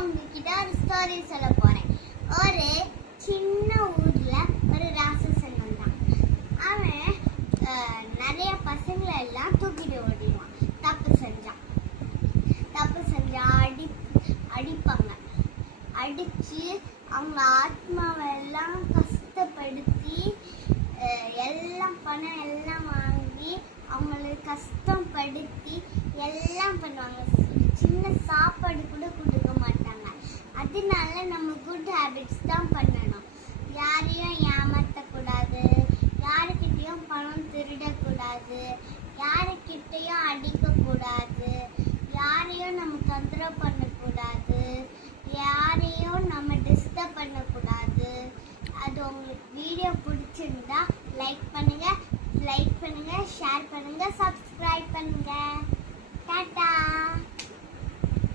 உங்ககிட்ட ஒரு ஸ்டோரி சொல்ல போறேன். ஒரு சின்ன ஊர்ல ஒரு ராட்சசன் வந்தான். அவன் நிறைய பசங்களை எல்லாம் தூக்கிட்டு ஓடிடுவான். தப்பு செஞ்சா அடிப்பாங்க. அடிச்சு அவங்க ஆத்மாவை எல்லாம் கஷ்டப்படுத்தி எல்லாம் பணம் எல்லாம் வாங்கி அவங்களுக்கு கஷ்டப்படுத்தி எல்லாம் பண்ணுவாங்க. சின்ன சாப்பாடு கூட கொடுக்க மாட்டாங்க. அதனால நம்ம குட் ஹேபிட்ஸ் தான் பண்ணணும். யாரையும் ஏமாற்றக்கூடாது, யாருக்கிட்டையும் பணம் திருடக்கூடாது, யாருக்கிட்டையும் அடிக்கக்கூடாது, யாரையும் நம்ம தொந்தரவு பண்ண